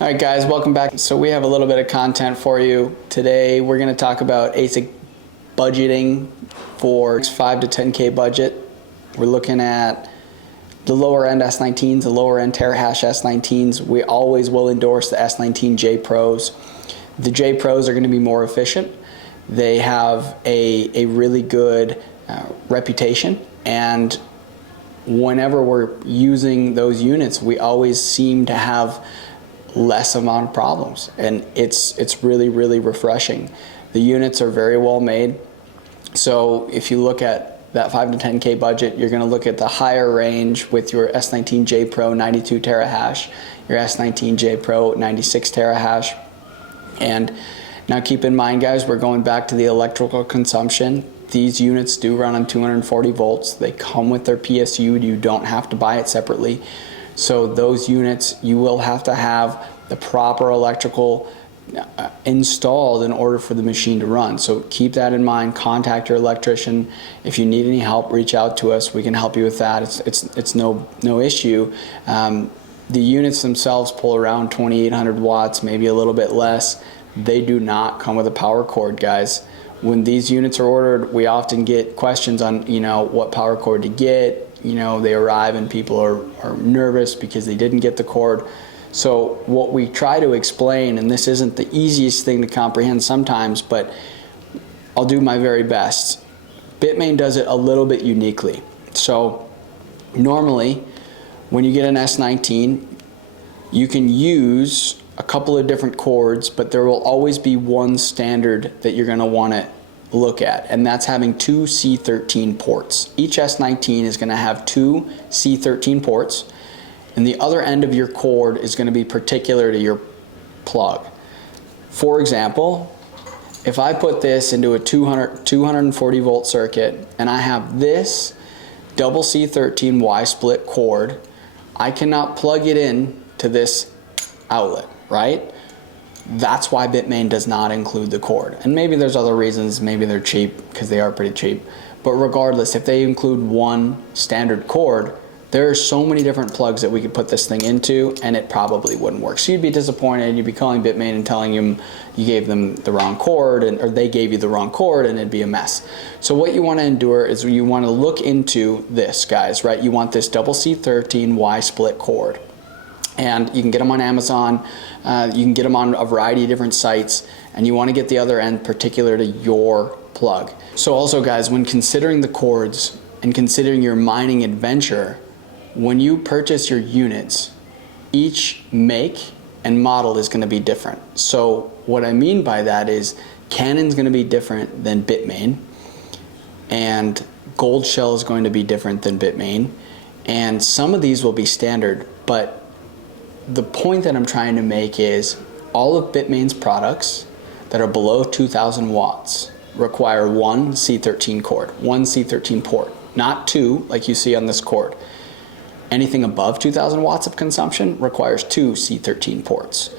All right, guys, welcome back. So we have a little bit of content for you today. We're going to talk about ASIC budgeting for 5 to 10K budget. We're looking at the lower end S19s, the lower end terahash S19s. We always will endorse the S19J Pros. The J Pros are going to be more efficient. They have a really good reputation, and whenever we're using those units, we always seem to have less amount of problems, and it's really refreshing. The units are very well made. So if you look at that 5 to 10K budget, you're going to look at the higher range with your S19J Pro 92 terahash, your S19J Pro 96 terahash. And now keep in mind, guys, we're going back to the electrical consumption. These units do run on 240 volts. They come with their PSU. You don't have to buy it separately. So those units, you will have to have the proper electrical installed in order for the machine to run. So keep that in mind. Contact your electrician. If you need any help, reach out to us. We can help you with that. It's no issue. The units themselves pull around 2,800 watts, maybe a little bit less. They do not come with a power cord, guys. When these units are ordered, we often get questions on, what power cord to get. They arrive and people are nervous because they didn't get the cord. So what we try to explain, and this isn't the easiest thing to comprehend sometimes, but I'll do my very best. Bitmain does it a little bit uniquely. So normally, when you get an S19, you can use a couple of different cords, but there will always be one standard that you're going to want to look at, and that's having 2 C13 ports. Each S19 is going to have 2 C13 ports, and the other end of your cord is going to be particular to your plug. For example, if I put this into a 240 volt circuit and I have this double C13 Y-split cord, I cannot plug it in to this outlet, right? That's why Bitmain does not include the cord. And maybe there's other reasons. Maybe they're cheap, because they are pretty cheap. But regardless, if they include one standard cord, there are so many different plugs that we could put this thing into, and it probably wouldn't work. So you'd be disappointed. You'd be calling Bitmain and telling them you gave them the wrong cord, or they gave you the wrong cord, and it'd be a mess. So what you want to endure is you want to look into this, guys, right? You want this double C13 Y-split cord. And you can get them on Amazon, you can get them on a variety of different sites, and you want to get the other end particular to your plug. So also, guys, when considering the cords and considering your mining adventure, when you purchase your units, each make and model is going to be different. So what I mean by that is Canon's going to be different than Bitmain, and Gold Shell is going to be different than Bitmain, and some of these will be standard, but the point that I'm trying to make is all of Bitmain's products that are below 2,000 watts require one C13 cord, one C13 port, not two like you see on this cord. Anything above 2,000 watts of consumption requires 2 C13 ports.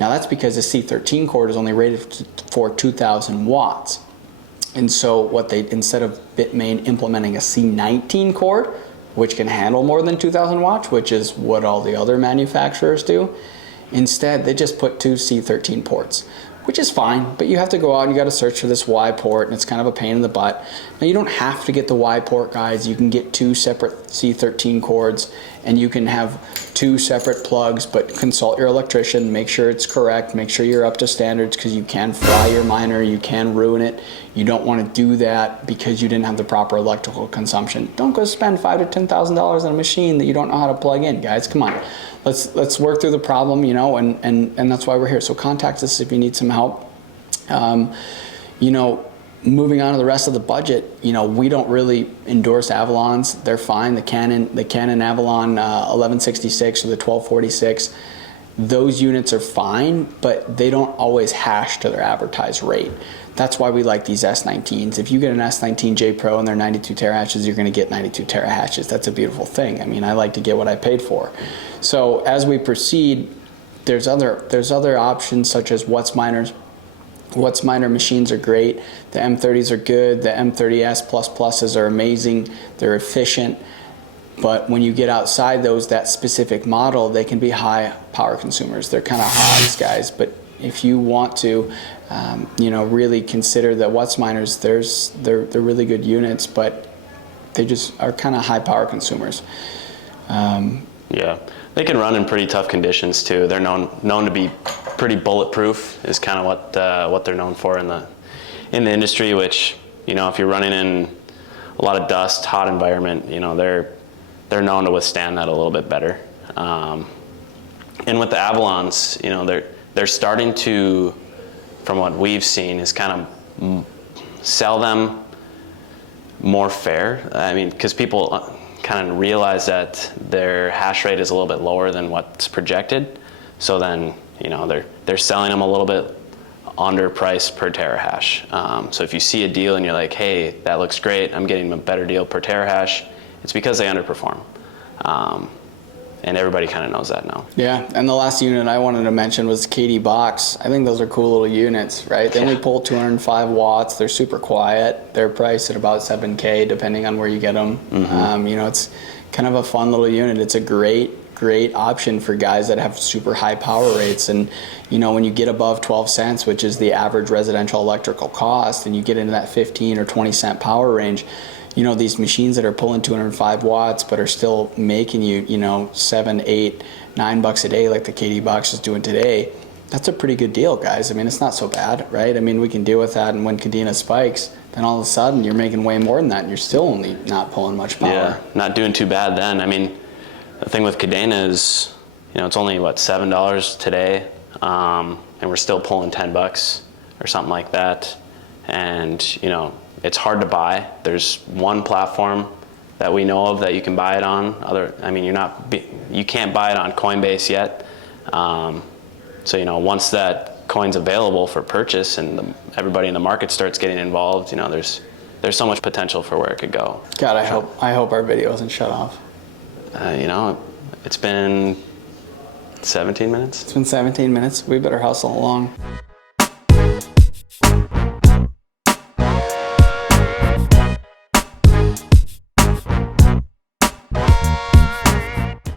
Now that's because the C13 cord is only rated for 2,000 watts. And so what they, instead of Bitmain implementing a C19 cord, which can handle more than 2,000 watts, which is what all the other manufacturers do, instead they just put 2 C13 ports, which is fine, but you have to go out and you got to search for this Y port, and it's kind of a pain in the butt. Now you don't have to get the Y port, guys. You can get 2 separate C13 cords, and you can have 2 separate plugs, but consult your electrician, make sure it's correct, make sure you're up to standards, because you can fry your miner, you can ruin it. You don't want to do that because you didn't have the proper electrical consumption. Don't go spend $5,000 to $10,000 on a machine that you don't know how to plug in, guys. Come on. Let's work through the problem, and that's why we're here. So contact us if you need some help. Moving on to the rest of the budget, we don't really endorse Avalons. They're fine. The Canon Avalon 1166 or the 1246, those units are fine, but they don't always hash to their advertised rate. That's why we like these S19s. If you get an S19J Pro and they're 92 terahashes, you're going to get 92 terahashes. That's a beautiful thing. I mean, I like to get what I paid for. So as we proceed, there's other options such as WhatsMiner machines are great. The M30s are good. The M30S++s are amazing. They're efficient. But when you get outside that specific model, they can be high power consumers. They're kind of hogs, guys. But if you want to, really consider the Watts miners, they're really good units, but they just are kind of high power consumers. Yeah, they can run in pretty tough conditions too. They're known to be pretty bulletproof. Is kind of what they're known for in the industry. Which, if you're running in a lot of dust, hot environment, they're known to withstand that a little bit better. And with the Avalons, they're starting to, from what we've seen, is kind of sell them more fair. I mean, because people kind of realize that their hash rate is a little bit lower than what's projected. So then, they're selling them a little bit under price per terahash. So if you see a deal and you're like, hey, that looks great, I'm getting a better deal per terahash, it's because they underperform. And everybody kind of knows that now. Yeah, and the last unit I wanted to mention was KDBox. I think those are cool little units, right? They only pull 205 watts. They're super quiet. They're priced at about $7K, depending on where you get them. It's kind of a fun little unit. It's a great option for guys that have super high power rates. And when you get above 12 cents, which is the average residential electrical cost, and you get into that 15 or 20 cent power range, these machines that are pulling 205 watts but are still making you, $7, $8, $9 a day like the KDBox is doing today, that's a pretty good deal, guys. I mean, it's not so bad, right? I mean, we can deal with that, and when Kadena spikes, then all of a sudden you're making way more than that, and you're still only not pulling much power. Yeah, not doing too bad then. I mean, the thing with Kadena is, it's only, $7 today, and we're still pulling $10 or something like that. And, it's hard to buy. There's one platform that we know of that you can buy it on. You can't buy it on Coinbase yet. So, once that coin's available for purchase and everybody in the market starts getting involved, there's so much potential for where it could go. God, I hope our video isn't shut off. It's been 17 minutes. It's been 17 minutes. We better hustle along.